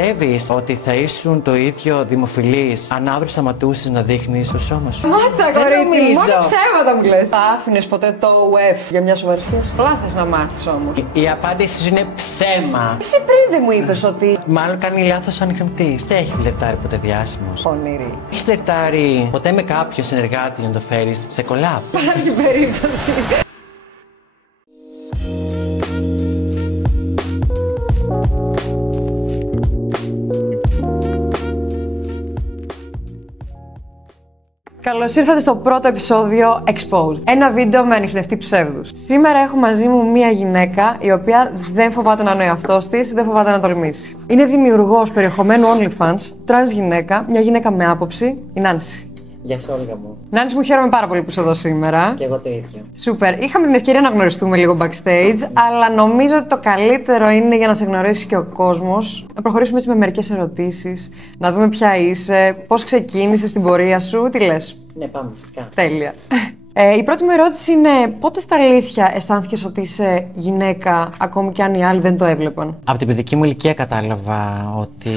Πιστεύεις ότι θα ήσουν το ίδιο δημοφιλής αν αύριο σταματούσες να δείχνεις το σώμα σου? Μάτα, κορίτσι, μόνο ψέματα μου λες. Θα άφηνες ποτέ το ουεφ για μια σοβαρή σχέση? Πολλά θες να μάθεις όμως. Η απάντηση σου είναι ψέμα. Εσύ πριν δεν μου είπες ότι. Μάλλον κάνει λάθος αν κρεμτής. Δεν έχει φλερτάρει ποτέ διάσημος. Πονηρή. Έχεις φλερτάρει ποτέ με κάποιο συνεργάτη για να το φέρεις σε κολλάπ? Υπάρχει περίπτωση. Καλώς ήρθατε στο πρώτο επεισόδιο Exposed. Ένα βίντεο με ανιχνευτή ψεύδους. Σήμερα έχω μαζί μου μία γυναίκα η οποία δεν φοβάται να είναι ο εαυτός της, δεν φοβάται να τολμήσει. Είναι δημιουργός περιεχομένου OnlyFans, τρανς γυναίκα, μια γυναίκα με άποψη, η Νάνση. Γεια σου, Όλγα μου. Νάνση μου, χαίρομαι πάρα πολύ που είσαι εδώ σήμερα. Και εγώ το ίδιο. Σούπερ. Είχαμε την ευκαιρία να γνωριστούμε λίγο backstage, αλλά νομίζω ότι το καλύτερο είναι για να σε γνωρίσει και ο κόσμος. Να προχωρήσουμε έτσι με μερικές ερωτήσεις, να δούμε ποια είσαι, πώς ξεκίνησες την πορεία σου, τι λες? Ναι, πάμε φυσικά. Τέλεια. Η πρώτη μου ερώτηση είναι πότε στα αλήθεια αισθάνθηκες ότι είσαι γυναίκα, ακόμη και αν οι άλλοι δεν το έβλεπαν? Από την παιδική μου ηλικία κατάλαβα ότι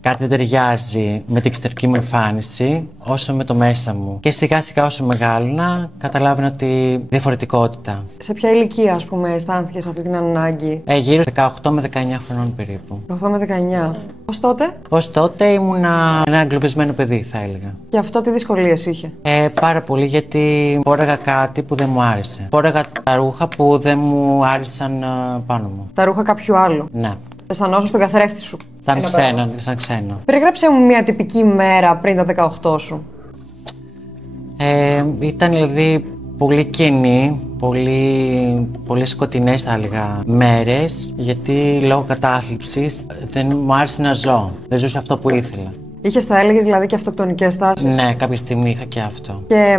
κάτι δεν ταιριάζει με την εξωτερική μου εμφάνιση όσο με το μέσα μου. Και σιγά σιγά όσο μεγάλωνα καταλάβαινα ότι διαφορετικότητα. Σε ποια ηλικία, ας πούμε, αισθάνθηκες αυτή την ανάγκη? Γύρω 18 με 19 χρονών περίπου. 18 με 19. Ως τότε? Ως τότε ήμουνα ένα εγκλωβισμένο παιδί, θα έλεγα. Και αυτό τι δυσκολίες είχε? Πάρα πολύ, γιατί φόραγα κάτι που δεν μου άρεσε. Φόραγα τα ρούχα που δεν μου άρεσαν πάνω μου. Τα ρούχα κάποιου άλλου? Ναι. Αισθανόσουν στον καθρέφτη σου? Σαν ξένο. Περιγράψε μου μια τυπική μέρα πριν τα 18 σου. Ήταν δηλαδή πολύ κενή, πολύ σκοτεινές θα έλεγα μέρες, γιατί λόγω κατάθλιψης δεν μου άρεσε να ζω. Δεν ζούσα αυτό που ήθελα. Είχες, θα έλεγες, δηλαδή και αυτοκτονικές τάσεις? Ναι, κάποια στιγμή είχα και αυτό. Και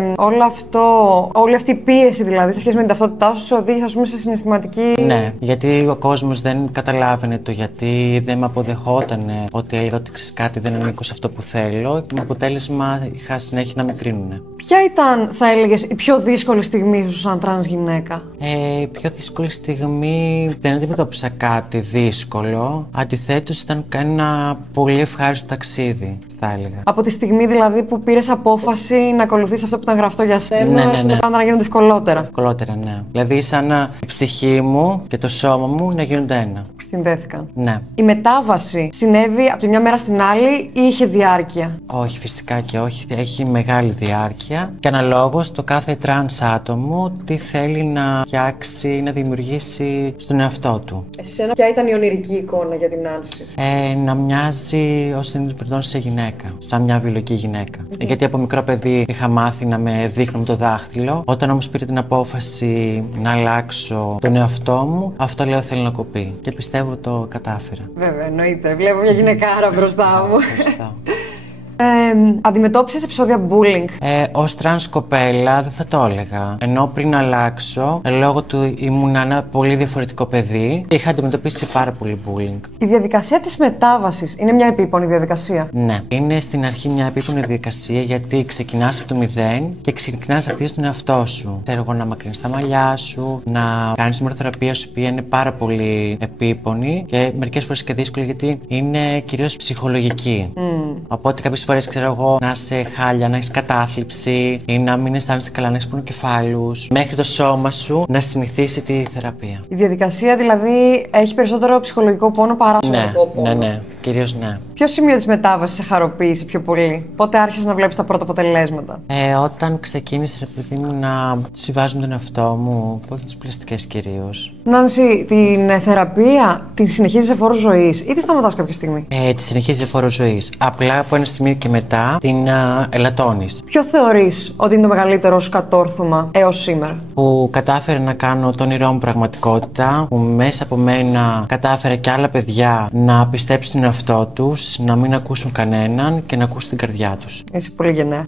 όλη αυτή η πίεση δηλαδή σε σχέση με την ταυτότητά σου οδήγησε, ας πούμε, σε συναισθηματική. Ναι, γιατί ο κόσμος δεν καταλάβαινε το γιατί, δεν με αποδεχότανε ότι έλεγα ότι ξέρεις κάτι, δεν ανήκω σε αυτό που θέλω, και με αποτέλεσμα είχα συνέχεια να με κρίνουνε. Ποια ήταν, θα έλεγες, η πιο δύσκολη στιγμή σου σαν τρανς γυναίκα? Η πιο δύσκολη στιγμή δεν αντιμετώπισα κάτι δύσκολο. Αντιθέτως, ήταν ένα πολύ ευχάριστο ταξίδι, θα έλεγα. Από τη στιγμή δηλαδή που πήρες απόφαση να ακολουθήσεις αυτό που ήταν γραφτό για σένα, ναι, άρχισαν τα πράγματα να γίνονται ευκολότερα. Ευκολότερα, ναι. Δηλαδή, σαν η ψυχή μου και το σώμα μου να γίνονται ένα. Συνδέθηκαν. Ναι. Η μετάβαση συνέβη από τη μια μέρα στην άλλη ή είχε διάρκεια? Όχι, φυσικά και όχι. Έχει μεγάλη διάρκεια. Και αναλόγως το κάθε τρανς άτομο τι θέλει να φτιάξει, να δημιουργήσει στον εαυτό του. Εσένα, ποια ήταν η ονειρική εικόνα για την Νάνση? Να μοιάζει όσο είναι δυνατόν σε γυναίκα. Σαν μια βιολογική γυναίκα. Γιατί από μικρό παιδί είχα μάθει να με δείχνω με το δάχτυλο. Όταν όμως πήρα την απόφαση να αλλάξω τον εαυτό μου, αυτό λέω θέλω να κοπεί. Και πιστεύω το κατάφερα. Βέβαια, εννοείται. Βλέπω μια γυναικάρα μπροστά μου. Ευχαριστώ. Αντιμετώπισες επεισόδια bullying? Ως τρανς κοπέλα δεν θα το έλεγα. Ενώ πριν αλλάξω, λόγω του ήμουν ένα πολύ διαφορετικό παιδί, είχα αντιμετωπίσει πάρα πολύ bullying. Η διαδικασία της μετάβασης είναι μια επίπονη διαδικασία? Ναι. Είναι στην αρχή μια επίπονη διαδικασία, γιατί ξεκινάς από το μηδέν και ξεκινάς να χτίζεις τον εαυτό σου. Θέλω εγώ να μακρύνεις τα μαλλιά σου, να κάνεις τη μορφοθεραπεία σου, που είναι πάρα πολύ επίπονη και μερικές φορές και δύσκολη, γιατί είναι κυρίως ψυχολογική. Οπότε κάποιες φορές, ξέρω εγώ, να είσαι χάλια, να έχεις κατάθλιψη ή να μην αισθάνεσαι καλά, να έχεις πονοκεφάλους, μέχρι το σώμα σου να συνηθίσει τη θεραπεία. Η διαδικασία δηλαδή έχει περισσότερο ψυχολογικό πόνο παρά σωματικό πόνο? Ναι, κυρίως ναι. Ποιο σημείο της μετάβασης σε χαροποίησε πιο πολύ? Πότε άρχισες να βλέπεις τα πρώτα αποτελέσματα? Όταν ξεκίνησε, ρε παιδί μου, να συμβάζουν τον εαυτό μου, που όχι τις πλαστικές κυρίως. Νάνση, την θεραπεία την συνεχίζεις σε φόρο ζωής ή τη σταματάς κάποια στιγμή? Τη συνεχίζεις σε φόρο ζωής. Απλά από ένα σημείο και μετά την ελαττώνεις. Ποιο θεωρείς ότι είναι το μεγαλύτερο σου κατόρθωμα έως σήμερα? Που κατάφερα να κάνω το όνειρό μου πραγματικότητα, που μέσα από μένα κατάφερα και άλλα παιδιά να πιστέψουν στον εαυτό τους, να μην ακούσουν κανέναν και να ακούσουν την καρδιά τους. Είσαι πολύ γενναία.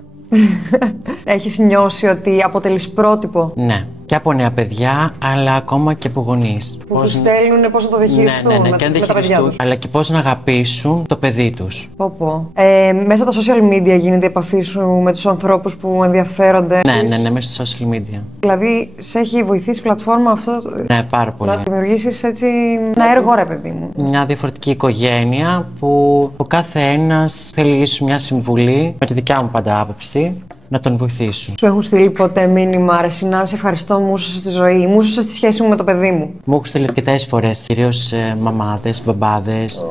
Έχεις νιώσει ότι αποτελείς πρότυπο? Ναι. Και από νέα παιδιά, αλλά ακόμα και από γονείς. Που τους στέλνουν πώς να το διαχειριστούν με τα παιδιά τους. Αλλά και πώς να αγαπήσουν το παιδί τους. Μέσα από τα social media γίνεται η επαφή σου με τους ανθρώπους που ενδιαφέρονται. Ναι, μέσα στα social media. Δηλαδή, σε έχει βοηθήσει η πλατφόρμα αυτό. Ναι, πάρα πολύ. Να δημιουργήσεις έτσι ένα έργο, ρε παιδί μου. Μια διαφορετική οικογένεια που ο κάθε ένας θέλει ίσως μια συμβουλή, με τη δικιά μου πάντα άποψη, να τον βοηθήσουν. Σου έχουν στείλει ποτέ μήνυμα, ρε Συνάν, σε ευχαριστώ, μου έσωσες στη ζωή, μου έσωσες στη σχέση μου με το παιδί μου? Μου έχουν στείλει αρκετές φορές, κυρίως μαμάδες, μπαμπάδες.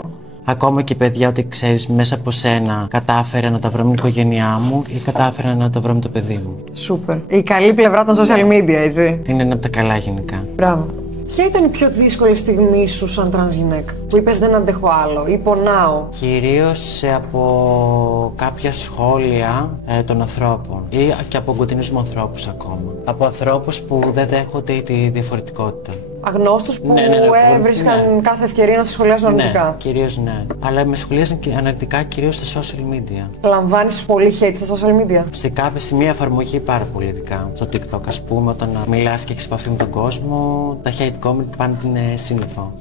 Ακόμα και παιδιά, ότι ξέρεις, μέσα από σένα κατάφερα να τα βρω με την οικογένειά μου ή κατάφερα να τα βρω με το παιδί μου. Σούπερ. Η καλή πλευρά των social media, έτσι. Είναι ένα από τα καλά γενικά. Μπράβο. Ποια ήταν η πιο δύσκολη στιγμή σου σαν τρανς γυναίκα, που είπες δεν αντέχω άλλο ή πονάω? Κυρίως από κάποια σχόλια των ανθρώπων ή και από κοντινούς μου ανθρώπους ακόμα. Από ανθρώπους που δεν δέχονται τη διαφορετικότητα. Αγνώστους που έβρισκαν κάθε ευκαιρία να σε σχολιάσουν αρνητικά. Ναι, κυρίως ναι. Αλλά με σχολίαζαν και αρνητικά κυρίως στα social media. Λαμβάνεις πολύ hate στα social media? Σε κάποια σημεία εφαρμογή πάρα πολύ, ειδικά στο TikTok, ας πούμε, όταν μιλάς και έχεις επαφή με τον κόσμο, τα hate comment πάνε την σύννεφο.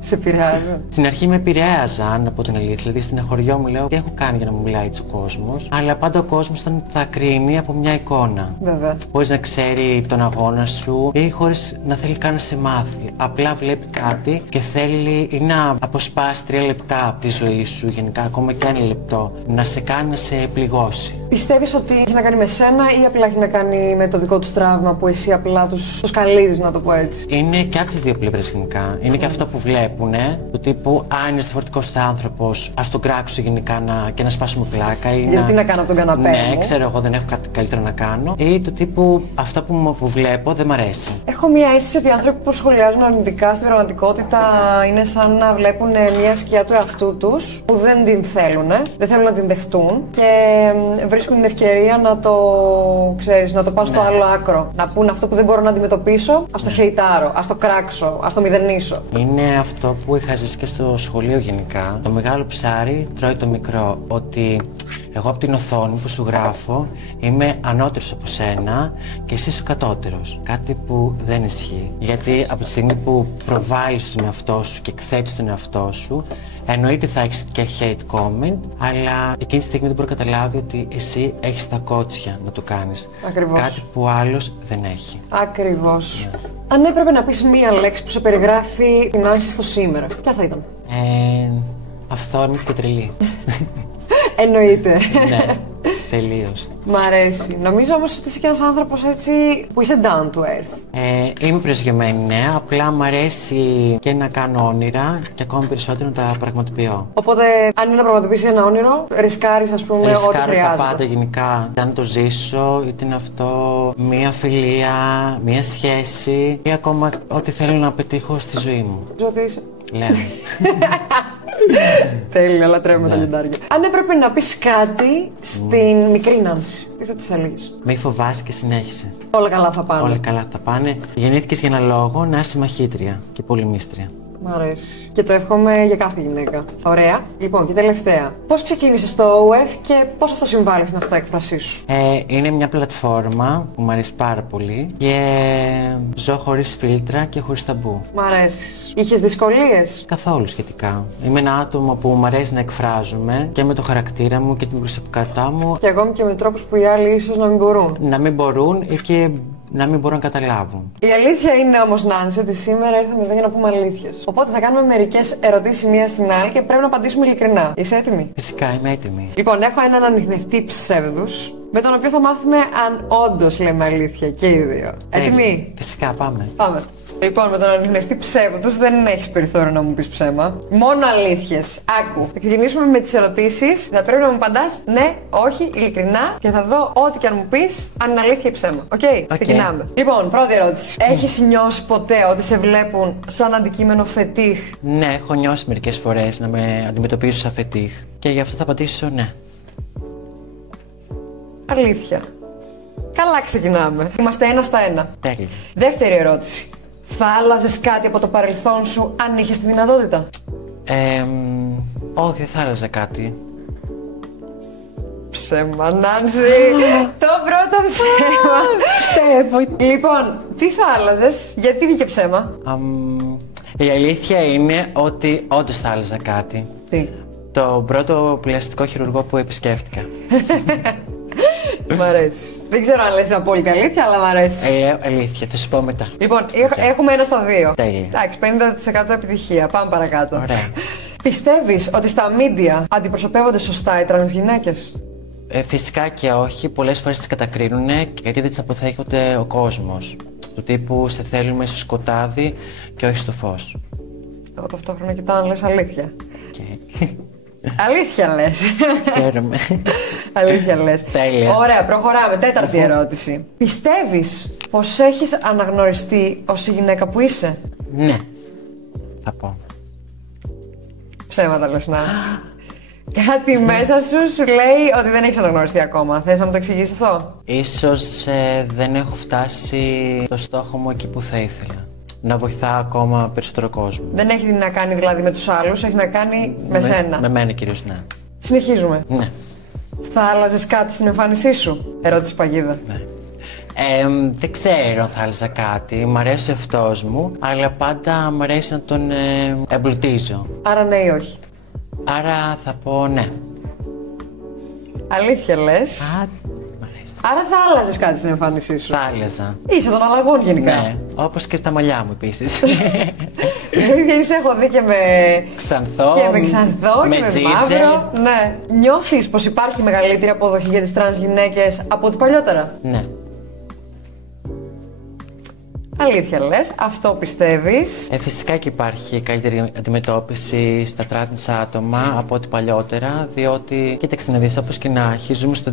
Σε επηρεάζουν? Στην αρχή με επηρέαζαν, από την αλήθεια. Δηλαδή, στην αχωριό μου λέω τι έχω κάνει για να μου μιλάει έτσι ο κόσμος. Αλλά πάντα ο κόσμος θα κρίνει από μια εικόνα. Βέβαια. Χωρίς να ξέρει τον αγώνα σου ή χωρίς να θέλει καν να σε μάθει. Απλά βλέπει κάτι και θέλει ή να αποσπάσει 3 λεπτά από τη ζωή σου, γενικά ακόμα και 1 λεπτό, να σε κάνει να σε πληγώσει. Πιστεύεις ότι έχει να κάνει με σένα ή απλά έχει να κάνει με το δικό του τραύμα που εσύ απλά τους σκαλίζεις, να το πω έτσι? Είναι και από τις δύο πλευρές γενικά. Είναι και αυτό που βλέπουνε, του τύπου αν είναι διαφορετικός άνθρωπος, ας τον κράξω γενικά και να σπάσουμε πλάκα. Ή γιατί να κάνω από τον καναπέ ναι, μου. ξέρω εγώ, δεν έχω κάτι καλύτερο να κάνω. Ή του τύπου αυτό που βλέπω δεν μ' αρέσει. Έχω μια αίσθηση ότι οι άνθρωποι που σχολιάζουν αρνητικά στην πραγματικότητα είναι σαν να βλέπουν μια σκιά του εαυτού τους που δεν την θέλουν, δεν θέλουν να την δεχτούν και βρίσκουν την ευκαιρία να το, ξέρεις, να το πάω στο άλλο άκρο. Να πούν αυτό που δεν μπορώ να αντιμετωπίσω, ας το χεϊτάρω, ας το κράξω, ας το μηδενίσω. Είναι αυτό που είχα ζήσει και στο σχολείο γενικά. Το μεγάλο ψάρι τρώει το μικρό. Ότι εγώ από την οθόνη που σου γράφω είμαι ανώτερος από σένα και εσύ είσαι ο κατώτερος. Κάτι που δεν ισχύει. Γιατί από τη στιγμή που προβάλλεις τον εαυτό σου και εκθέτεις τον εαυτό σου, εννοείται θα έχεις και hate comment, αλλά εκείνη τη στιγμή δεν μπορεί να καταλάβει ότι εσύ έχεις τα κότσια να το κάνεις. Ακριβώς. Κάτι που άλλος δεν έχει. Ακριβώς. Ναι. Αν έπρεπε να πεις μία λέξη που σε περιγράφει την Άνση στο σήμερα, ποια θα ήταν? Αυθόρμητη και τρελή. Εννοείται. Ναι, τελείως. Μ' αρέσει. Νομίζω όμως ότι είσαι και ένας άνθρωπος έτσι που είσαι down to earth. Είμαι προσγειωμένη, ναι. Απλά μ' αρέσει και να κάνω όνειρα και ακόμη περισσότερο να τα πραγματοποιώ. Οπότε, αν είναι να πραγματοποιήσεις ένα όνειρο, ρισκάρεις, ας πούμε, ό,τι χρειάζεται. Ρισκάρω τα πάντα γενικά. Αν το ζήσω, είτε είναι αυτό μία φιλία, μία σχέση ή ακόμα ό,τι θέλω να πετύχω στη ζωή μου. Ζωθείς. Λέμε. Τέλεια, λατρεύουμε τα λιοντάρια. Αν έπρεπε να πεις κάτι στην μικρή Νάνση, τι θα της έλεγες? Μη φοβάσαι και συνέχισε. Όλα καλά θα πάνε. Όλα καλά θα πάνε. Γεννήθηκες για ένα λόγο να είσαι μαχήτρια και πολεμίστρια. Μ' αρέσει. Και το εύχομαι για κάθε γυναίκα. Ωραία. Λοιπόν, και τελευταία. Πώς ξεκίνησες το OF και πώς αυτό συμβάλλει στην αυτοέκφρασή σου? Είναι μια πλατφόρμα που μου αρέσει πάρα πολύ και ζω χωρίς φίλτρα και χωρίς ταμπού. Μ' αρέσει. Είχες δυσκολίες? Καθόλου σχετικά. Είμαι ένα άτομο που μου αρέσει να εκφράζομαι και με το χαρακτήρα μου και την προσωπικότητά μου. Και εγώ και με τρόπους που οι άλλοι ίσως να μην μπορούν. Να μην μπορούν ή και να μην μπορούν να καταλάβουν. Η αλήθεια είναι όμως, Νάνση, ότι σήμερα ήρθαμε εδώ για να πούμε αλήθειες. Οπότε θα κάνουμε μερικές ερωτήσεις μία στην άλλη και πρέπει να απαντήσουμε ειλικρινά. Είσαι έτοιμη? Φυσικά, είμαι έτοιμη. Λοιπόν, έχω έναν ανιχνευτή ψεύδους, με τον οποίο θα μάθουμε αν όντως λέμε αλήθεια και οι δύο. Έτοιμοι? Φυσικά, πάμε. Πάμε. Λοιπόν, με τον ανιχνευτή ψεύδους δεν έχεις περιθώριο να μου πεις ψέμα. Μόνο αλήθειες. Άκου. Θα ξεκινήσουμε με τις ερωτήσεις. Θα πρέπει να μου απαντάς ναι, όχι, ειλικρινά και θα δω ό,τι και αν μου πεις αν είναι αλήθεια ή ψέμα. Οκ, ξεκινάμε. Λοιπόν, πρώτη ερώτηση. Έχεις νιώσει ποτέ ότι σε βλέπουν σαν αντικείμενο φετίχ? Ναι, έχω νιώσει μερικές φορές να με αντιμετωπίσουν σαν φετίχ. Και γι' αυτό θα απαντήσω ναι. Αλήθεια. Καλά, ξεκινάμε. Είμαστε 1-1. Τέλεια. Δεύτερη ερώτηση. Θα άλλαζες κάτι από το παρελθόν σου αν είχες τη δυνατότητα? Όχι, δεν θα άλλαζα κάτι. Ψέμα, Νάνση. Το πρώτο ψέμα. Πιστεύω. Λοιπόν, τι θα άλλαζες, γιατί βγήκε ψέμα? Η αλήθεια είναι ότι όντως θα άλλαζα κάτι. Τι? Το πρώτο πλαστικό χειρουργό που επισκέφτηκα. Μ' αρέσει. Δεν ξέρω αν λες την απόλυτη αλήθεια, αλλά μ' αρέσει. Αλήθεια, θα σου πω μετά. Λοιπόν, έχουμε 1 στα 2. Τέλεια. Εντάξει, 50% επιτυχία. Πάμε παρακάτω. Ωραία. Πιστεύεις ότι στα media αντιπροσωπεύονται σωστά οι τρανς γυναίκες? Φυσικά και όχι. Πολλές φορές τις κατακρίνουν γιατί δεν τις αποθέχονται ο κόσμος. Του τύπου σε θέλουμε στο σκοτάδι και όχι στο φως. Εγώ ταυτόχρονα κοιτάω αν λες αλήθεια. Okay. Αλήθεια λες. Χαίρομαι. Αλήθεια λες. Τέλεια. Ωραία, προχωράμε. Τέταρτη ερώτηση. Πιστεύεις πως έχεις αναγνωριστεί ως η γυναίκα που είσαι? Ναι. Θα πω. Ψέματα λες, Νάνση. Κάτι μέσα σου λέει ότι δεν έχεις αναγνωριστεί ακόμα. Θες να μου το εξηγήσεις αυτό? Ίσως δεν έχω φτάσει το στόχο μου εκεί που θα ήθελα. Να βοηθάω ακόμα περισσότερο κόσμο. Δεν έχει να κάνει δηλαδή με τους άλλους, έχει να κάνει με σένα. Με μένα κυρίως, ναι. Συνεχίζουμε. Ναι. Θα άλλαζες κάτι στην εμφάνισή σου? Ερώτηση παγίδα. Ναι. Δεν ξέρω αν θα άλλαζα κάτι. Μ' αρέσει ο εαυτός μου, αλλά πάντα μ' αρέσει να τον εμπλουτίζω. Άρα ναι ή όχι? Άρα θα πω ναι. Αλήθεια λες? Μ' αρέσει. Άρα θα άλλαζες κάτι στην εμφάνισή σου? Θα άλλαζα. Είσαι των αλλαγών γενικά. Ναι, όπως και στα μαλλιά μου επίσης. Γιατί σε έχω δει και με Ξανθό, και με τζίτζε. μαύρο. Ναι. Νιώθεις πως υπάρχει μεγαλύτερη αποδοχή για τις τρανς γυναίκες από ό,τι παλιότερα? Ναι. Αλήθεια λες, αυτό πιστεύεις? Φυσικά και υπάρχει καλύτερη αντιμετώπιση στα τρανς άτομα από ό,τι παλιότερα, διότι κοίταξε να δεις, όπως και να έχει, ζούμε στο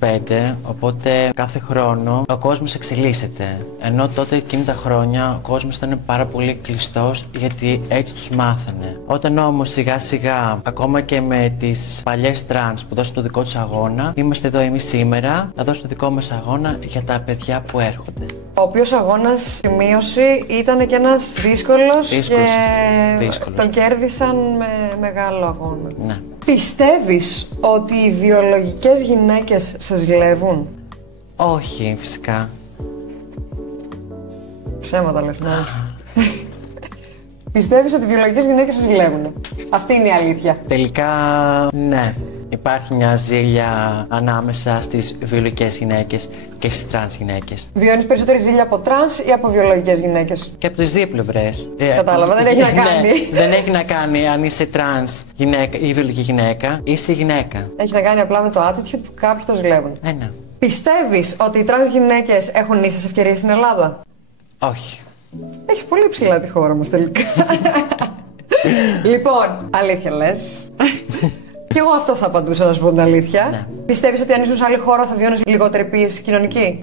2025, οπότε κάθε χρόνο ο κόσμος εξελίσσεται. Ενώ τότε εκείνη τα χρόνια ο κόσμος ήταν πάρα πολύ κλειστός, γιατί έτσι τους μάθανε. Όταν όμως σιγά σιγά, ακόμα και με τις παλιές τρανς που δώσουν το δικό τους αγώνα, είμαστε εδώ εμείς σήμερα να δώσουμε το δικό μας αγώνα για τα παιδιά που έρχονται. Ο οποίος αγώνας, σημείωση, ήταν και ένας δύσκολος και τον κέρδισαν με μεγάλο αγώνα. Ναι. Πιστεύεις ότι οι βιολογικές γυναίκες σε ζηλεύουν? Όχι, φυσικά. Ψέματα λες, Νάνση. Πιστεύεις ότι οι βιολογικές γυναίκες σε ζηλεύουν? Αυτή είναι η αλήθεια. Τελικά, ναι. Υπάρχει μια ζήλια ανάμεσα στις βιολογικές γυναίκες και στις τρανς γυναίκες. Βιώνεις περισσότερη ζήλια από τρανς ή από βιολογικές γυναίκες? Και από τις δύο πλευρές. Κατάλαβα, δεν έχει να κάνει. Ναι, δεν έχει να κάνει αν είσαι τρανς γυναίκα ή βιολογική γυναίκα, είσαι γυναίκα. Έχει να κάνει απλά με το attitude που κάποιοι το ζηλεύουν. Ναι. Πιστεύεις ότι οι τρανς γυναίκες έχουν ίσες ευκαιρίες στην Ελλάδα? Όχι. Έχει πολύ ψηλά τη χώρα μας τελικά. Λοιπόν, αλήθεια λες? Και εγώ αυτό θα απαντούσα, να σου πω την αλήθεια. Ναι. Πιστεύεις ότι αν ήσουν σε άλλη χώρα θα βιώνεις λιγότερη πίεση κοινωνική?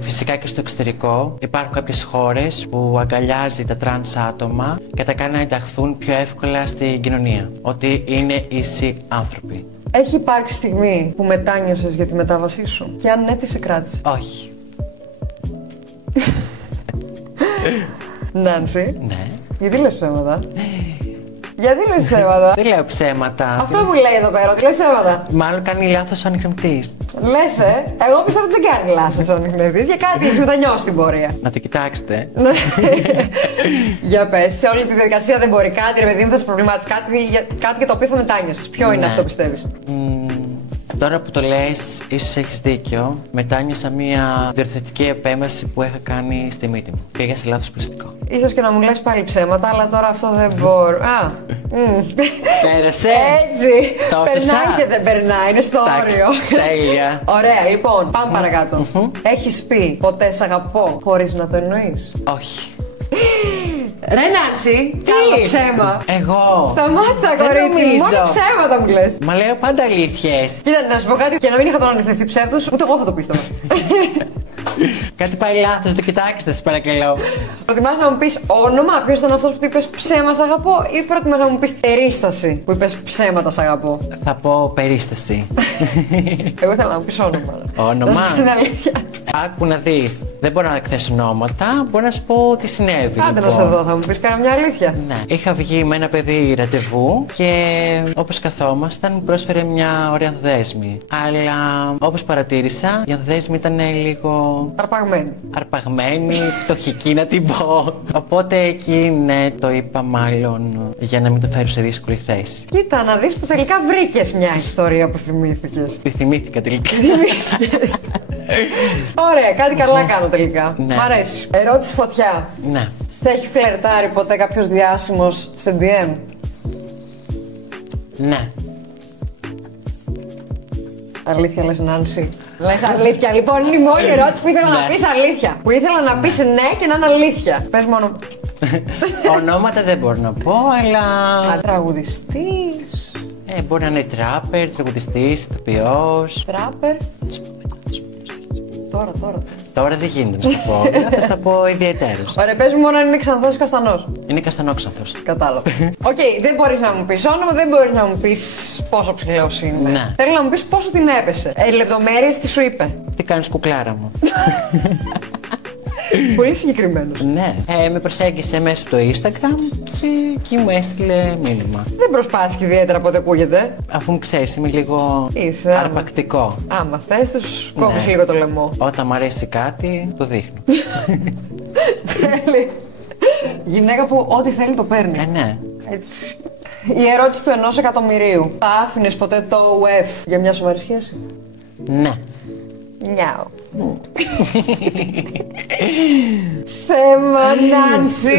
Φυσικά και στο εξωτερικό υπάρχουν κάποιες χώρες που αγκαλιάζει τα τρανς άτομα και τα κάνει να ενταχθούν πιο εύκολα στην κοινωνία. Ότι είναι ίσοι άνθρωποι. Έχει υπάρξει στιγμή που μετάνιωσες για τη μετάβασή σου? Και αν ναι, τι σε κράτησε? Όχι. Νάνση. Ναι. Γιατί λες ψέματα? Γιατί λες ψέματα? Δεν λέω ψέματα. Αυτό μου λέει εδώ πέρα, ότι λες ψέματα. Μάλλον κάνει λάθος ο ανιχνευτής. Λες, εγώ πιστεύω ότι δεν κάνει λάθος ο ανιχνευτής. Για κάτι έχει μετανιώσει την πορεία. Να το κοιτάξετε. Για πες, σε όλη τη διαδικασία δεν μπορεί κάτι, ρε παιδί μου, θα σε προβλημάτισε κάτι για το οποίο θα μετάνιωσες. Ποιο είναι αυτό, πιστεύεις? Τώρα που το λες, ίσως έχεις δίκιο. Μετάνιωσα μια διορθωτική επέμβαση που είχα κάνει στη μύτη μου. Πήγα σε λάθος πλαστικό. Ίσως και να μου λες πάλι ψέματα, αλλά τώρα αυτό δεν μπορώ. Πέρασε. Έτσι. Το Περνάει σωστά. και δεν περνάει, είναι στο Εντάξει, όριο. τέλεια. Ωραία, λοιπόν, πάμε παρακάτω. Έχεις πει ποτέ σ' αγαπώ χωρίς να το εννοείς? Όχι. Ρε Νάνση, καλό ψέμα. Εγώ. Σταμάτα, Δεν κορίτσι μου, νομίζω. μόνο ψέματα μου λες. Μα λέω πάντα αλήθειες. Κοίτα, να σου πω κάτι, και να μην είχα τον ανιχνευτή ψεύδους, ούτε εγώ θα το πίστευα. Κάτι πάει λάθος, το κοιτάξτε, σας παρακαλώ. Προτιμάς να μου πεις όνομα, ποιος ήταν αυτός που του είπες ψέμα σ' αγαπώ, ή προτιμάς να μου πεις περίσταση που είπες ψέματα σ' αγαπώ? Θα πω περίσταση. Εγώ ήθελα να μου πεις όνομα. Όνομα. Είναι αλήθεια. Άκου να δεις. Δεν μπορώ να εκθέσω ονόματα, μπορώ να σου πω τι συνέβη. Άντε να σε δω, θα μου πεις καμιά αλήθεια. Ναι. Είχα βγει με ένα παιδί ραντεβού και όπως καθόμασταν μου πρόσφερε μια ωραία ανθοδέσμη. Αλλά όπως παρατήρησα, η ανθοδέσμη ήταν λίγο αρπαγμένη, φτωχική να την πω. Οπότε εκεί ναι, το είπα μάλλον για να μην το φέρω σε δύσκολη θέση. Κοίτα, να δεις που τελικά βρήκες μια ιστορία που θυμήθηκες. Τη θυμήθηκα τελικά. Ωραία, κάτι καλά κάνω τελικά. Ναι. Μ' αρέσει. Ερώτηση φωτιά. Ναι. Σε έχει φλερτάρει ποτέ κάποιος διάσημος σε DM? Ναι. Αλήθεια λες, Νάνση? Λες αλήθεια, λοιπόν είναι η μόνη ερώτηση που ήθελα να πεις αλήθεια. Που ήθελα να πεις ναι και να είναι αλήθεια. Πες μόνο. Ονόματα δεν μπορώ να πω, αλλά... Τραγουδιστής. Μπορεί να είναι τράπερ, τραγουδιστής, ηθοποιός. Τράπερ. Τώρα. Τώρα δεν γίνεται να σου πω. Θα στα πω ιδιαιτέρως. Ωραία, πες μου μόνο αν είναι ξανθός ή καστανός. Είναι καστανόξανθος. Κατάλαβα. Οκ, δεν μπορείς να μου πεις όνομα, δεν μπορείς να μου πεις πόσο ψηλός είναι. Ναι. Θέλω να μου πεις πόσο την έπεσε. Λεπτομέρειες τι σου είπε. Τι κάνεις κουκλάρα μου? Πολύ συγκεκριμένος. Ναι. Με προσέγγισε μέσω από το Instagram και εκεί μου έστειλε μήνυμα. Δεν προσπάθησε ιδιαίτερα από ό,τι ακούγεται. Αφού μου ξέρεις, είμαι λίγο αρπακτικό. Άμα θες, τους κόβεις Ναι. λίγο το λαιμό. Όταν μου αρέσει κάτι, το δείχνω. Τέλει. Γυναίκα που ό,τι θέλει το παίρνει. Ναι. Έτσι. Η ερώτηση του 1 εκατομμυρίου. Θα άφηνες ποτέ το ΟΕΦ για μια σοβαρή σχέση? Ναι. Νιάου. Ψέμα, Νάνση.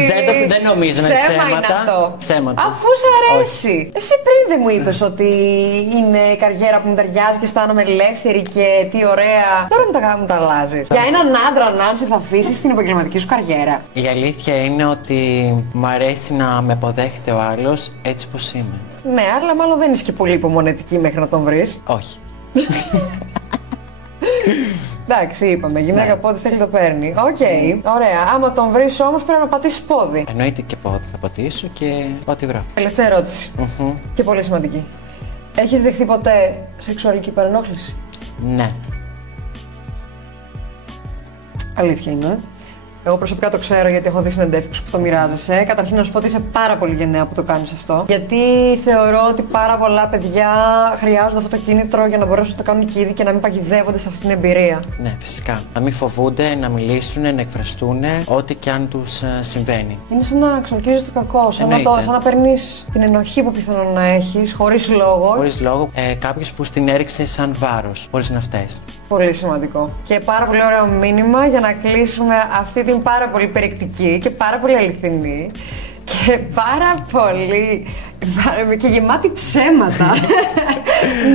Δεν νομίζω να είναι Ψέμα είναι ψέματα. αυτό. Ψέματα. Αφού σ' αρέσει. Εσύ πριν δεν μου είπες ότι είναι η καριέρα που μου ταιριάζει και αισθάνομαι ελεύθερη και τι ωραία. Τώρα μου τα αλλάζεις. Για έναν άντρα, Νάνση, θα αφήσεις την επαγγελματική σου καριέρα? Η αλήθεια είναι ότι μου αρέσει να με αποδέχεται ο άλλος έτσι πως είμαι. Ναι, αλλά μάλλον δεν είσαι και πολύ υπομονετική μέχρι να τον βρεις. Όχι. Εντάξει, είπαμε. Γυναίκα από ό,τι θέλει το παίρνει. Οκ, ωραία. Άμα τον βρεις όμως πρέπει να πατήσεις πόδι. Εννοείται και πόδι θα πατήσω και ό,τι βρω. Τελευταία ερώτηση. Και πολύ σημαντική. Έχεις δεχθεί ποτέ σεξουαλική παρενόχληση? Ναι. Αλήθεια είναι. Εγώ προσωπικά το ξέρω γιατί έχω δει συνεντεύξεις που το μοιράζεσαι. Καταρχήν να σου πω ότι είσαι πάρα πολύ γενναία που το κάνεις αυτό. Γιατί θεωρώ ότι πάρα πολλά παιδιά χρειάζονται αυτό το κίνητρο για να μπορέσουν να το κάνουν και ήδη και να μην παγιδεύονται σε αυτήν την εμπειρία. Ναι, φυσικά. Να μην φοβούνται, να μιλήσουν, να εκφραστούν, ό,τι και αν τους συμβαίνει. Είναι σαν να ξορκίζεις το κακό, σαν να παίρνεις την ενοχή που πιθανόν να έχεις, χωρίς λόγο. Χωρίς λόγο, κάποιος που στην έριξε σαν βάρος, χωρίς να φταίς. Πολύ σημαντικό. Και πάρα πολύ ωραίο μήνυμα για να κλείσουμε αυτή την πάρα πολύ περιεκτική και πάρα πολύ αληθινή και πάρα πολύ και γεμάτη ψέματα.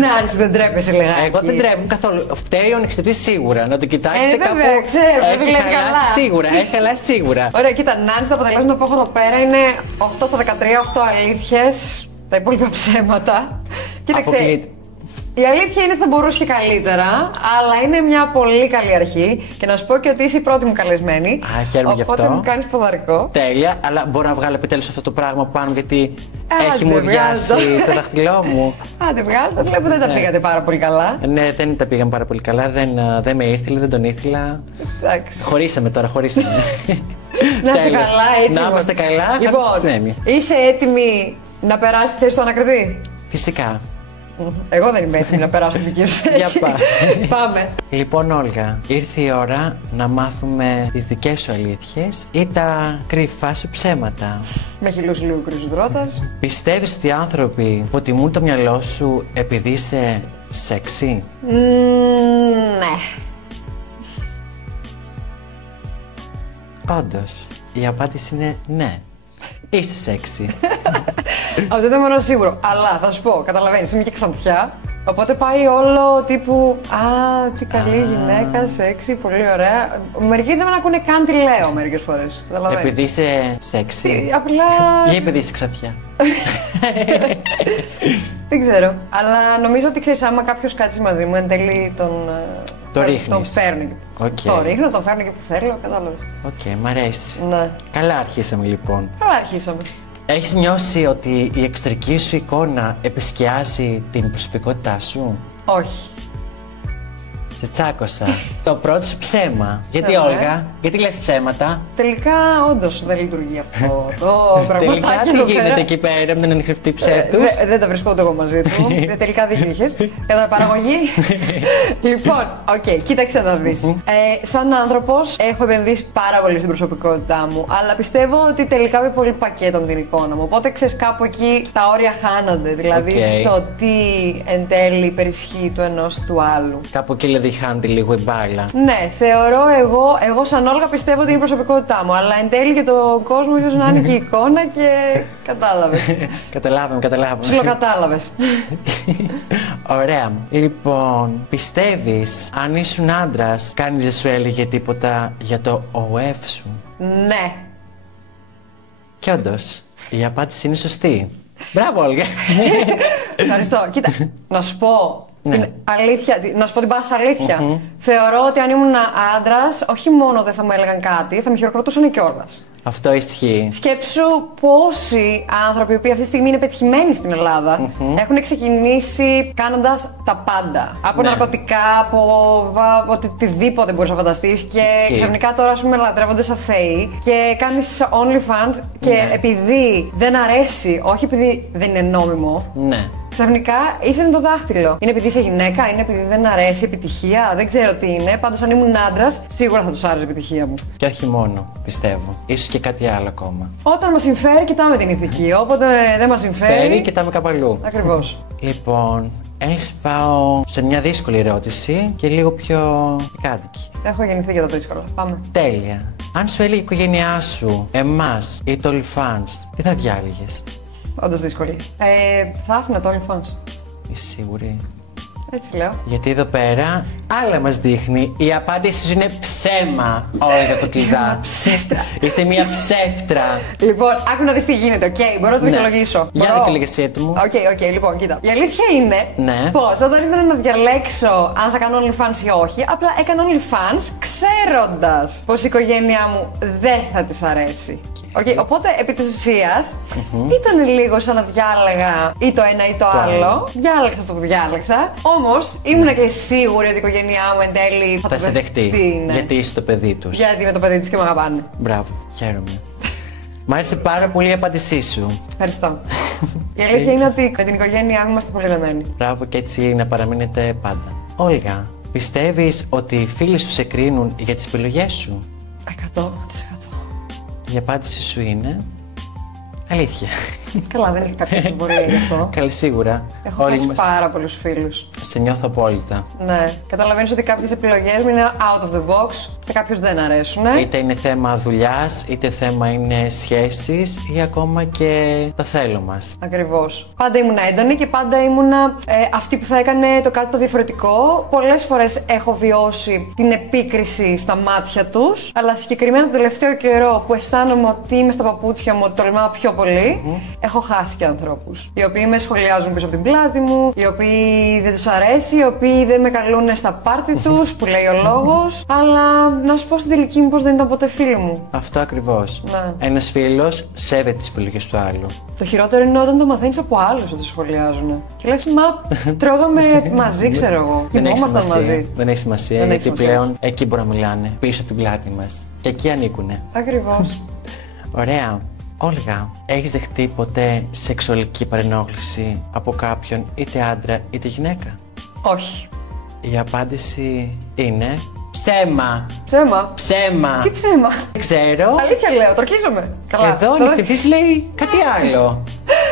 Νάνση, δεν τρέπεσαι λιγάκι? Εγώ δεν τρέπω καθόλου. Φταίει ο νυχτωτής σίγουρα. Να το κοιτάξετε κάπου. Βέβαια, ξέρω, δεν δουλεύει καλά. Σίγουρα, έχει χαλάσει σίγουρα. Ωραία, κοίτα, Νάνση, τα αποτελέσματα που έχω εδώ πέρα είναι 8 στα 13, 8 αλήθειες, τα υπόλοιπα ψέματα. Κοίταξε. Η αλήθεια είναι ότι θα μπορούσε και καλύτερα, αλλά είναι μια πολύ καλή αρχή. Και να σου πω και ότι είσαι η πρώτη μου καλεσμένη. Χαίρομαι γι' αυτό. Οπότε μου κάνεις ποδαρικό. Τέλεια, αλλά μπορώ να βγάλω επιτέλους αυτό το πράγμα πάνω γιατί έχει μουδιάσει το δαχτυλό μου. Άντε, βγάλω. Βλέπω δεν τα πήγατε πάρα πολύ καλά. Ναι, δεν τα πήγαμε πάρα πολύ καλά. Δεν με ήθελε, δεν τον ήθελα. Χωρίσαμε τώρα, χωρίσαμε. Να είστε καλά, έτσι. Να είμαστε καλά. Λοιπόν, είσαι έτοιμη να περάσει τη θέση του ανακριτή? Φυσικά. Εγώ δεν είμαι έτοιμη να περάσω την δική σου θέση. Πάμε. Λοιπόν, Όλγα, ήρθε η ώρα να μάθουμε τις δικές σου αλήθειες ή τα κρυφά σου ψέματα. Με χυλούς λίγο κρυζουδρότας. Πιστεύεις ότι οι άνθρωποι υποτιμούν το μυαλό σου επειδή είσαι σεξι? Ναι. Όντως, η απάντηση είναι ναι. Είσαι σεξι. Αυτό δεν μόνο σίγουρο. Αλλά θα σου πω, καταλαβαίνεις, είμαι και ξανθιά. Οπότε πάει όλο τύπου «Α, τι καλή γυναίκα, σεξι, πολύ ωραία». Μερικοί δεν με ακούνε καν τι λέω μερικές φορές. Επειδή είσαι σεξι. Απλά. Ή επειδή είσαι ξανθιά. Δεν ξέρω. Αλλά νομίζω ότι ξέρεις, άμα κάποιος κάτσει μαζί μου, εν τέλει το ρίχνεις. Τον φέρνει. Το ρίχνω, τον φέρνω και που θέλω, κατάλαβες. Οκ, μ' αρέσει. Ναι. Καλά αρχίσαμε λοιπόν. Καλά αρχίσαμε. Έχεις νιώσει ότι η εξωτερική σου εικόνα επισκιάζει την προσωπικότητά σου? Όχι. Σε τσάκωσα. Το πρώτο σου ψέμα. Γιατί, Όλγα, γιατί λες ψέματα? Τελικά, όντως δεν λειτουργεί αυτό το πραγματάκι. Τελικά, τι γίνεται εκεί πέρα με τον ανοιχτή ψεύτους? Δεν τα βρίσκω ούτε εγώ μαζί του. Τελικά δίκιο είχες. Κατά παραγωγή. Λοιπόν, οκ, κοίταξε να δεις. Σαν άνθρωπος, έχω επενδύσει πάρα πολύ στην προσωπικότητά μου. Αλλά πιστεύω ότι τελικά είμαι πολύ πακέτο με την εικόνα μου. Οπότε ξέρεις, κάπου εκεί τα όρια χάνονται. Δηλαδή στο τι εν τέλει υπερισχύει του ενός του άλλου. Κάπου εκεί δηλαδή χάνεται λίγο η μπάλα. Ναι, θεωρώ εγώ σαν Όλγα πιστεύω ότι είναι η προσωπικότητά μου. Αλλά εν τέλει και τον κόσμο ίσως να είναι και η εικόνα και κατάλαβες. Καταλάβαμε. Ψιλοκατάλαβες. Ωραία. Λοιπόν, πιστεύεις αν ήσουν άντρας, κανείς δεν σου έλεγε τίποτα για το ΟΕΦ σου? Ναι. Κι όντως, η απάντηση είναι σωστή. Μπράβο, Όλγα. Ευχαριστώ. Κοίτα, να σου πω Ναι. την αλήθεια, να σου πω την πάσα αλήθεια. Θεωρώ ότι αν ήμουν άντρας, όχι μόνο δεν θα μου έλεγαν κάτι, θα με χειροκροτούσαν κιόλας. Αυτό ισχύει. Σκέψου πόσοι άνθρωποι, οι οποίοι αυτή τη στιγμή είναι πετυχημένοι στην Ελλάδα, έχουν ξεκινήσει κάνοντας τα πάντα. Από ναρκωτικά, από οτιδήποτε μπορείς να φανταστείς. Και ξαφνικά τώρα, ας πούμε, λατρεύονται σαν θεοί και κάνεις OnlyFans και επειδή δεν αρέσει, όχι επειδή δεν είναι νόμιμο. Ναι. Ξαφνικά είσαι με το δάχτυλο. Είναι επειδή είσαι γυναίκα, είναι επειδή δεν αρέσει επιτυχία, δεν ξέρω τι είναι. Πάντως, αν ήμουν άντρας, σίγουρα θα τους άρεσε η επιτυχία μου. Και όχι μόνο, πιστεύω. Ίσως και κάτι άλλο ακόμα. Όταν μας συμφέρει, κοιτάμε την ηθική. Όποτε δεν μας συμφέρει. Κοιτάμε κάπου αλλού. Ακριβώς. Λοιπόν, έλυσε πάω σε μια δύσκολη ερώτηση και λίγο πιο κάτοικη. Έχω γεννηθεί για τα δύσκολα. Πάμε. Τέλεια. Αν σου έλεγε η οικογένειά σου, εμάς ή το OnlyFans, τι θα διάλεγες? Όντως δύσκολη. Θα άφηνα το OnlyFans. Είσαι σίγουρη? Έτσι λέω. Γιατί εδώ πέρα άλλα μας δείχνει. Η απάντηση σου είναι ψέμα, Όλγα Κοκλειδά. Ψεύτρα. Είστε μια ψεύτρα. Λοιπόν, άκου να δεις τι γίνεται, οκ. Μπορώ να το δικαιολογήσω. Για Μπορώ. δικαιολογησία του μου. Οκ, λοιπόν, κοίτα. Η αλήθεια είναι Ναι. πως όταν ήθελα να διαλέξω αν θα κάνω OnlyFans ή όχι, απλά έκανα OnlyFans ξέροντας πως η οικογένειά μου δεν θα της αρέσει. Οπότε, επί της ουσίας, ήταν λίγο σαν να διάλεγα ή το ένα ή το άλλο. Διάλεξα αυτό που διάλεξα. Όμως, ήμουν και σίγουρη ότι η οικογένειά μου εν τέλει Θα σε δεχτεί. Ναι. Γιατί είσαι το παιδί τους. Γιατί είμαι το παιδί τους και με αγαπάνε. Μπράβο, χαίρομαι. Μ' άρεσε πάρα πολύ η απάντησή σου. Ευχαριστώ. Η αλήθεια είναι ότι με την οικογένειά μου είμαστε πολύ δεμένοι. Μπράβο, και έτσι να παραμείνετε πάντα. Όλγα, πιστεύεις ότι οι φίλοι σου σε κρίνουν για τις επιλογές σου? 100%. Η απάντηση σου είναι αλήθεια. Καλά, δεν έχει κάποια αμφιβολία γι' αυτό. Καλή, σίγουρα. Έχω χάσει πάρα πολλούς φίλους. Σε νιώθω απόλυτα. Ναι. Καταλαβαίνεις ότι κάποιες επιλογές μου είναι out of the box και κάποιους δεν αρέσουν. Είτε είναι θέμα δουλειάς, είτε θέμα είναι σχέσεις ή ακόμα και το θέλω μας. Ακριβώς. Πάντα ήμουν έντονη και πάντα ήμουν αυτή που θα έκανε το κάτι το διαφορετικό. Πολλές φορές έχω βιώσει την επίκριση στα μάτια τους, αλλά συγκεκριμένα το τελευταίο καιρό που αισθάνομαι ότι είμαι στα παπούτσια μου, ότι τολμάω πιο πολύ, έχω χάσει και ανθρώπους. Οι οποίοι με σχολιάζουν πίσω από την πλάτη μου, οι οποίοι δεν τους αρέσει, οι οποίοι δεν με καλούν στα πάρτι τους, που λέει ο λόγος. Αλλά να σου πω στην τελική μου πως δεν ήταν ποτέ φίλοι μου. Αυτό ακριβώς. Ναι. Ένας φίλος σέβεται τις επιλογές του άλλου. Το χειρότερο είναι όταν το μαθαίνεις από άλλους ότι σχολιάζουν. Και λες, μα τρώγαμε μαζί, ξέρω εγώ. Κοιμόμασταν μαζί. Δεν έχει σημασία, Δεν έχει γιατί σημασία. πλέον εκεί μπορούν να μιλάνε, πίσω από την πλάτη μας. Και εκεί ανήκουνε. Ακριβώς. Ωραία. Όλγα, έχεις δεχτεί ποτέ σεξουαλική παρενόχληση από κάποιον, είτε άντρα είτε γυναίκα? Όχι. Η απάντηση είναι ψέμα. Ψέμα. Ψέμα. Τι ψέμα. Ξέρω. Αλήθεια λέω, τορκίζομαι. Καλά. Εδώ τώρα- η νυχτής λέει κάτι άλλο.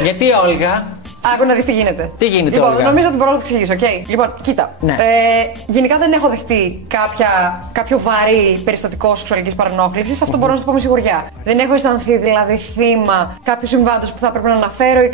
Γιατί, Όλγα? Άκου να δεις τι γίνεται. Τι γίνεται, λοιπόν, Όλγα? νομίζω ότι μπορώ να το εξηγήσω, οκ. Λοιπόν, κοίτα. Ναι. Γενικά δεν έχω δεχτεί κάποιο βαρύ περιστατικό σεξουαλικής παρενόχλησης. Αυτό μπορώ να σου το πω με σιγουριά. Δεν έχω αισθανθεί δηλαδή θύμα κάποιου συμβάντος που θα έπρεπε να αναφέρω ή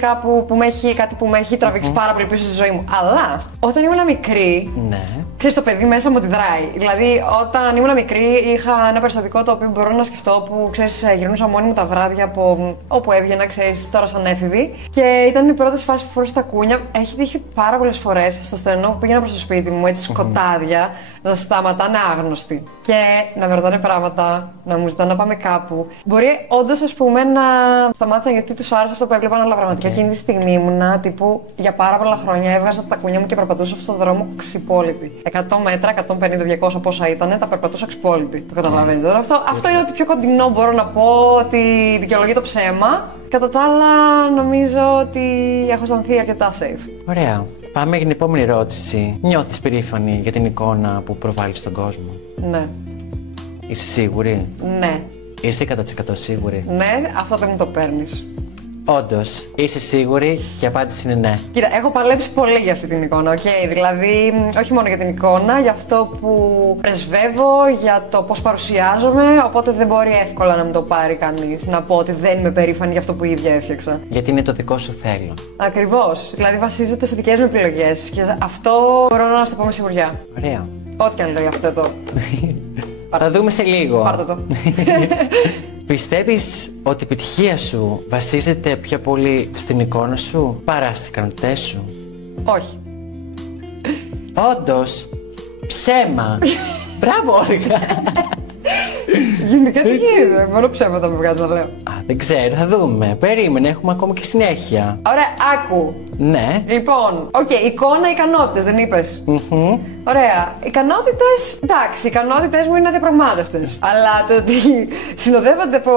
κάτι που με έχει τραβήξει πάρα πολύ πίσω στη ζωή μου. Αλλά όταν ήμουν μικρή. Ναι. Ξέρεις, το παιδί μέσα μου αντιδράει. Δηλαδή, όταν ήμουν μικρή, είχα ένα περιστατικό το οποίο μπορώ να σκεφτώ που, ξέρεις, γυρνούσα μόνη μου τα βράδια από όπου έβγαινα, ξέρεις, τώρα σαν έφηβη. Και ήταν η πρώτη φάση που φορούσε τα κούνια, έχει τύχει πάρα πολλές φορές στο στενό που πήγαινα προς το σπίτι μου, έτσι σκοτάδια, να σταματάνε άγνωστοι και να με ρωτάνε πράγματα, να μου ζητάνε να πάμε κάπου. Μπορεί όντως, ας πούμε, να σταμάτησαν γιατί τους άρεσε αυτό που έβλεπαν, αλλά πραγματικά εκείνη τη στιγμή ήμουνα τύπου για πάρα πολλά χρόνια έβγαζα τα κούνια μου και περπατούσα αυτόν τον δρόμο ξυπόλυτη. 100 μέτρα, 150-200 πόσα ήταν, τα περπατούσα ξυπόλυτη. Το καταλαβαίνετε τώρα. Αυτό είναι ότι πιο κοντινό μπορώ να πω ότι δικαιολογεί το ψέμα. Κατά τα άλλα, νομίζω ότι έχω αισθανθεί αρκετά safe. Ωραία. Πάμε για την επόμενη ερώτηση. Νιώθεις περήφανη για την εικόνα που προβάλλεις στον κόσμο? Ναι. Είσαι σίγουρη? Ναι. Είστε 100% σίγουρη? Ναι, αυτό δεν μου το παίρνεις. Όντως, είσαι σίγουρη και η απάντηση είναι ναι. Κοίτα, έχω παλέψει πολύ για αυτή την εικόνα, Δηλαδή, όχι μόνο για την εικόνα, για αυτό που πρεσβεύω, για το πώς παρουσιάζομαι, οπότε δεν μπορεί εύκολα να μου το πάρει κανείς. Να πω ότι δεν είμαι περήφανη για αυτό που ίδια έφτιαξα. Γιατί είναι το δικό σου θέλω. Ακριβώς. Δηλαδή, βασίζεται σε δικές μου επιλογές και αυτό μπορώ να σου το πω με σιγουριά. Ωραία. Ό,τι και αν λέω αυτό εδώ. Θα δούμε σε λίγο. Πάρτε το. Πιστεύεις ότι η επιτυχία σου βασίζεται πιο πολύ στην εικόνα σου παρά στις ικανότητές σου? Όχι. Όντως, ψέμα. Μπράβο, Όλγα. Γενικά τι γίνεται, μόνο ψέματα με βγάζει να λέω. Δεν ξέρω, θα δούμε. Περίμενε, έχουμε ακόμα και συνέχεια. Ωραία, άκου. Ναι. Λοιπόν, εικόνα, ικανότητες, δεν είπες? Ωραία. Ικανότητες, εντάξει, οι ικανότητες μου είναι αδιαπραγμάτευτες. Αλλά το ότι συνοδεύονται από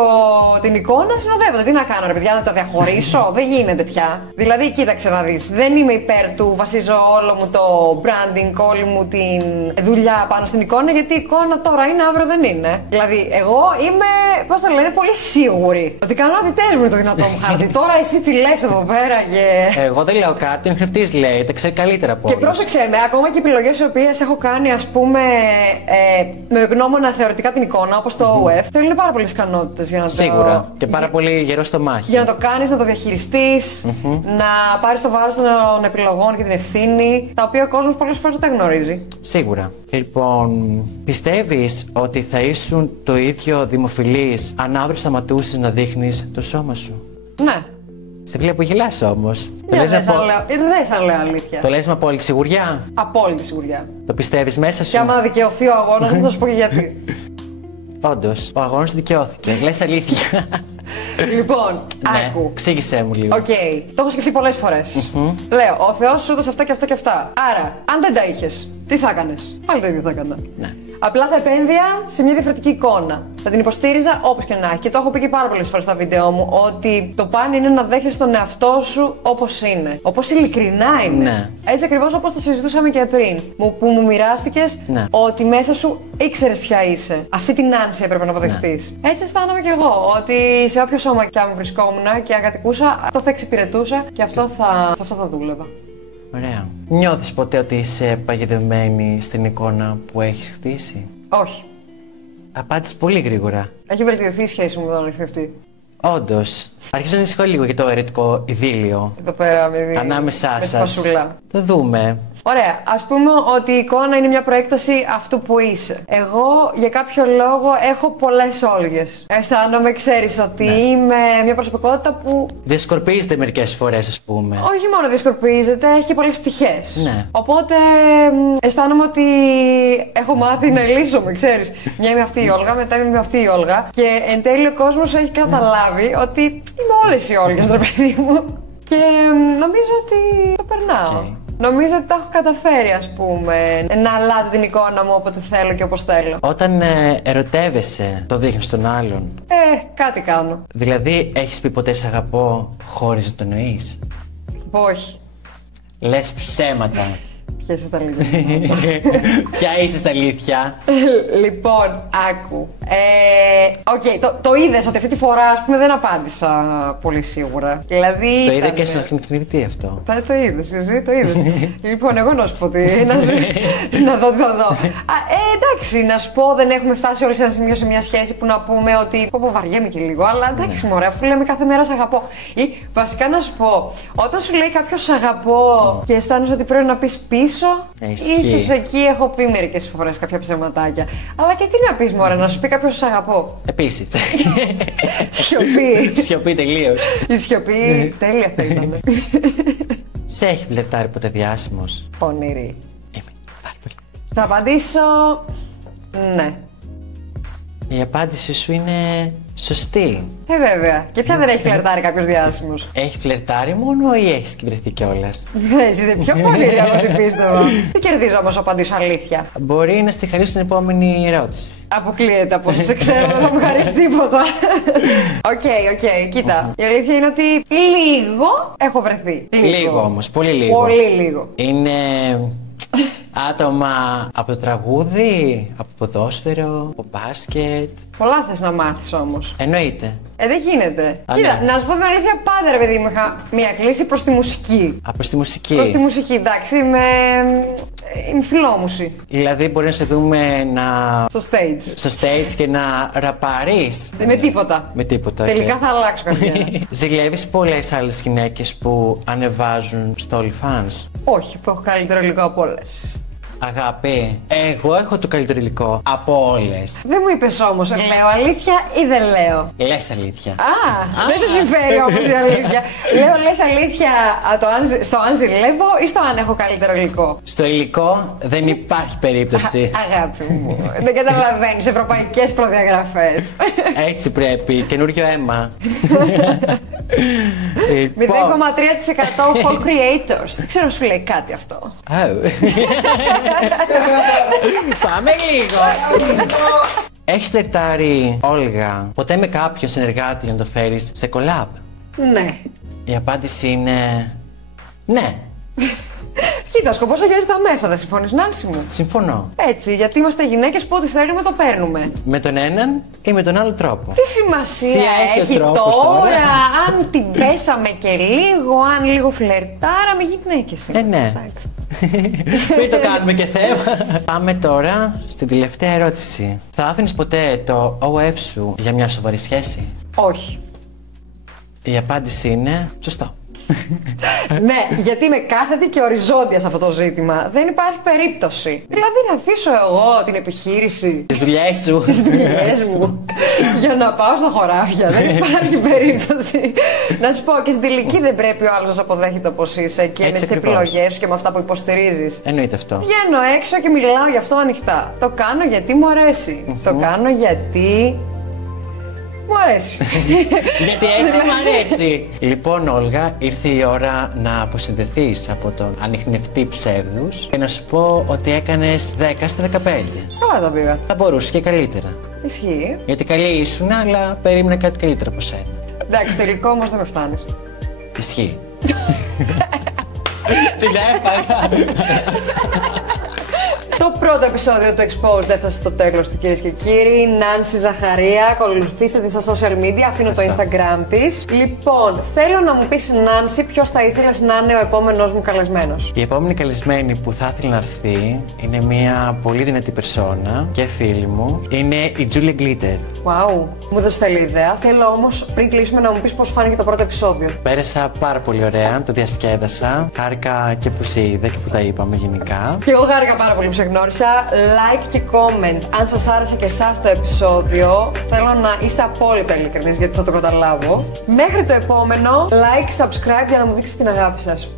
την εικόνα, συνοδεύονται. Τι να κάνω, ρε παιδιά, να τα διαχωρίσω? Δεν γίνεται πια. Δηλαδή, κοίταξε να δεις. Δεν είμαι υπέρ του βασίζω όλο μου το branding, όλη μου την δουλειά πάνω στην εικόνα, γιατί η εικόνα τώρα είναι, αύριο δεν είναι. Δηλαδή, εγώ είμαι, πώς το λένε, πολύ σίγουρη ότι οι ικανότητες μου είναι το δυνατό μου χάρτη. Τώρα εσύ τι λες εδώ πέρα και. Εγώ δεν λέω κάτι, ο εχθρευτής λέει, τα ξέρει καλύτερα από όλους. Και πρόσεξε με, ακόμα και επιλογές οι οποίες έχω κάνει, ας πούμε, με γνώμονα θεωρητικά την εικόνα, όπως το OF, θέλουν πάρα πολλές ικανότητες για να το. Σίγουρα. Και πάρα πολύ γερό στο μάχη. Για να το κάνεις, να το διαχειριστείς, να πάρεις το βάρος των επιλογών και την ευθύνη, τα οποία ο κόσμος πολλές φορές δεν τα γνωρίζει. Σίγουρα. Λοιπόν, πιστεύεις ότι θα ήσουν το ίδιο δημοφιλής αν αύριο σταματούσες να δείχνεις το σώμα σου? Ναι. Σε βλέπω γελάς όμως. Δεν σαν λέω αλήθεια. Το λες με απόλυτη σιγουριά? Απόλυτη σιγουριά. Το πιστεύεις μέσα σου? Και άμα δικαιωθεί ο αγώνας μου, θα σου πω και γιατί. Όντως, ο αγώνας δικαιώθηκε. Λες αλήθεια. Λοιπόν, Ναι, άκου. εξήγησέ μου λίγο. Οκ, το έχω σκεφτεί πολλές φορές. Λέω, ο Θεός σου έδωσε αυτά και αυτά και αυτά. Άρα, αν δεν τα είχες, τι θα έκανες? Πάλι το ίδιο θα έκανα. Ναι. Απλά θα επένδυα σε μια διαφορετική εικόνα. Θα την υποστήριζα όπως και να έχει. Και το έχω πει και πάρα πολλές φορές στα βίντεο μου ότι το παν είναι να δέχεσαι τον εαυτό σου όπως είναι. Όπως ειλικρινά είναι. Ναι. Έτσι ακριβώς όπως το συζητούσαμε και πριν. Που μου μοιράστηκες ότι μέσα σου ήξερες ποια είσαι. Αυτή την άνση έπρεπε να αποδεχτείς. Έτσι αισθάνομαι κι εγώ. Ότι σε όποιο σώμα κι αν βρισκόμουν και αν κατοικούσα, αυτό θα εξυπηρετούσα και αυτό θα δούλευα. Ωραία. Νιώθεις ποτέ ότι είσαι παγιδευμένη στην εικόνα που έχεις χτίσει? Όχι. Απάντησε πολύ γρήγορα. Έχει βελτιωθεί η σχέση μου με τον ανοιχτευτή. Όντως. Αρχίζω να ανησυχώ λίγο για το ερετικό ειδήλιο Εδώ πέρα με ανάμεσά με τη σας. φασούλα. Το δούμε. Ωραία. Ας πούμε ότι η εικόνα είναι μια προέκταση αυτού που είσαι. Εγώ για κάποιο λόγο έχω πολλές όλγες. Αισθάνομαι, ξέρεις, ότι είμαι μια προσωπικότητα που. Διασκορπίζεται μερικές φορές, ας πούμε. Όχι μόνο διασκορπίζεται, έχει πολλές πτυχές. Ναι. Οπότε αισθάνομαι ότι έχω μάθει να λύσομαι, ξέρεις. Μια είμαι αυτή η Όλγα, μετά είμαι αυτή η Όλγα. Και εν τέλει ο κόσμος έχει καταλάβει ότι είμαι όλες οι Όλγες, ρε παιδί μου. Και νομίζω ότι το περνάω. Okay. Νομίζω ότι τα έχω καταφέρει, ας πούμε, να αλλάζω την εικόνα μου όποτε θέλω και όπως θέλω. Όταν ερωτεύεσαι, το δείχνεις στον άλλον? Κάτι κάνω. Δηλαδή, έχεις πει ποτέ σ' αγαπώ χωρίς να το εννοείς? Όχι. Λες ψέματα. Ποια είσαι στα αλήθεια? Ποια είσαι στα αλήθεια? Λοιπόν, άκου. Το είδες ότι αυτή τη φορά, ας πούμε, δεν απάντησα πολύ σίγουρα. Δηλαδή. Το είδα και στο ανιχνευτή αυτό. Το είδες, εσύ, το είδες. Λοιπόν, εγώ να σου πω τι. Να δω τι θα δω. Εντάξει, να σου πω, δεν έχουμε φτάσει όλοι σε ένα σημείο σε μια σχέση που να πούμε ότι. Πω, βαριέμαι και λίγο, αλλά εντάξει, μωρέ, αφού λέμε κάθε μέρα σ' αγαπώ. Ή βασικά να σου πω, όταν σου λέει κάποιος σ' αγαπώ και αισθάνεσαι ότι πρέπει να πεις πίσω απαντήσω. Ίσως εκεί έχω πει μερικές φορές κάποια ψεματάκια. Αλλά και τι να πεις, μωρέ, να σου πει κάποιος σ' αγαπώ. Επίσης. Σιωπή. Σιωπή τελείως. Η σιωπή τέλεια θα ήταν. Σε έχει φλερτάρει ποτέ διάσημος? Πονηρή. Είμαι πάρα πολύ. Θα απαντήσω ναι. Η απάντηση σου είναι σωστή. Βέβαια. Και ποια δεν έχει φλερτάρει κάποιος διάσημος? Έχει φλερτάρει μόνο ή έχεις βρεθεί κιόλας? Εσύ είσαι πιο πονηρή από ό,τι πίστευα. Τι κερδίζω όμως απαντήσω αλήθεια? Μπορεί να στη χαρίσει την επόμενη ερώτηση. Αποκλείεται από όσο σε ξέρω, δεν θα μου χαρίσει τίποτα. Οκ, κοίτα. Η αλήθεια είναι ότι λίγο έχω βρεθεί. Λίγο όμως, πολύ λίγο. Πολύ λίγο. Είναι άτομα από το τραγούδι, από ποδόσφαιρο, από μπάσκετ. Πολλά θες να μάθεις όμως. Εννοείται. Δεν γίνεται. Κοίτα, ναι. να σου πω την αλήθεια, πάντα ρε παιδί μου είχα μία κλίση προς τη μουσική. Από τη μουσική. Προς τη μουσική, εντάξει, είμαι φιλόμουση. Δηλαδή μπορεί να σε δούμε Στο stage. και να ραπάρεις. Με τίποτα. Με τίποτα. Τελικά θα αλλάξω καρδιέρα. Ζηλεύεις πολλές άλλες γυναίκες που ανεβάζουν στο OnlyFans? Όχι, που έχω καλύτερο υλικό από όλες. Αγάπη, εγώ έχω το καλύτερο υλικό από όλες. Δεν μου είπες όμως, λέω αλήθεια ή δεν λέω? Λες αλήθεια. Δεν σε συμφέρει όμως η αλήθεια. Λέω λες αλήθεια στο αν ζηλεύω ή στο αν έχω καλύτερο υλικό? Στο υλικό δεν υπάρχει περίπτωση. Αγάπη μου, δεν καταλαβαίνεις, ευρωπαϊκές προδιαγραφές. Έτσι πρέπει, καινούριο αίμα. 0,3% fall creators. Δεν ξέρω, σου λέει κάτι αυτό. Πάμε λίγο. Έχεις φλερτάρει, Όλγα, ποτέ με κάποιον συνεργάτη για να το φέρεις σε collab? Ναι. Η απάντηση είναι ναι. Κοίτα, σκοπός αγιάζει τα μέσα, δεν συμφωνείς, Νάνση μου? Συμφωνώ. Έτσι, γιατί είμαστε γυναίκες που ό,τι θέλουμε το παίρνουμε. Με τον έναν ή με τον άλλο τρόπο. Τι σημασία έχει τώρα, αν την πέσαμε και λίγο, αν λίγο φλερτάραμε, γυναίκες. Ναι. Μην το κάνουμε και θέμα. Πάμε τώρα στην τελευταία ερώτηση. Θα άφηνες ποτέ το OF σου για μια σοβαρή σχέση? Όχι. Η απάντηση είναι σωστό. Ναι, γιατί είμαι κάθετη και οριζόντια σε αυτό το ζήτημα. Δεν υπάρχει περίπτωση. Δηλαδή να αφήσω εγώ την επιχείρηση, Τις δουλειές σου, τις δουλειές μου, για να πάω στα χωράφια. Δεν υπάρχει περίπτωση. Να σου πω, και στην τελική δεν πρέπει ο άλλος να σε αποδέχεται όπως είσαι και Έτσι με τις ακριβώς. επιλογές σου και με αυτά που υποστηρίζεις. εννοείται αυτό. Βγαίνω έξω και μιλάω γι' αυτό ανοιχτά. Το κάνω γιατί μου αρέσει. Το κάνω γιατί μου αρέσει. Γιατί έτσι μου αρέσει. Λοιπόν, Όλγα, ήρθε η ώρα να αποσυνδεθείς από τον ανιχνευτή ψεύδους και να σου πω ότι έκανες 10 στα 15. Καλά τα πήγα. Θα μπορούσε και καλύτερα. Ισχύει. Γιατί καλή ήσουν, αλλά περίμενα κάτι καλύτερο από σένα. Εντάξει, τελικό όμως δεν με φτάνεις. Ισχύει. Την έφαγα. Το πρώτο επεισόδιο του Exposed έφτασε στο τέλος του, κυρίες και κύριοι. Νάνση Ζαχαρία, ακολουθήστε την στα social media, αφήνω το Instagram της. Λοιπόν, θέλω να μου πεις, Νάνση, ποιος θα ήθελες να είναι ο επόμενος μου καλεσμένος? Η επόμενη καλεσμένη που θα ήθελα να έρθει είναι μια πολύ δυνατή περσόνα και φίλη μου. Είναι η Julia Glitter. Wow, μου δώσες τέλεια ιδέα. Θέλω όμως πριν κλείσουμε να μου πεις πώς φάνηκε το πρώτο επεισόδιο. Πέρασα πάρα πολύ ωραία, το διασκέδασα. Χάρηκα και που σε είδα και που τα είπαμε γενικά. Και εγώ χάρηκα πάρα πολύ που σε γνώρισα. Like και comment αν σας άρεσε και εσάς το επεισόδιο. Θέλω να είστε απόλυτα ειλικρινείς γιατί θα το καταλάβω. Μέχρι το επόμενο, like, subscribe για να μου δείξετε την αγάπη σας.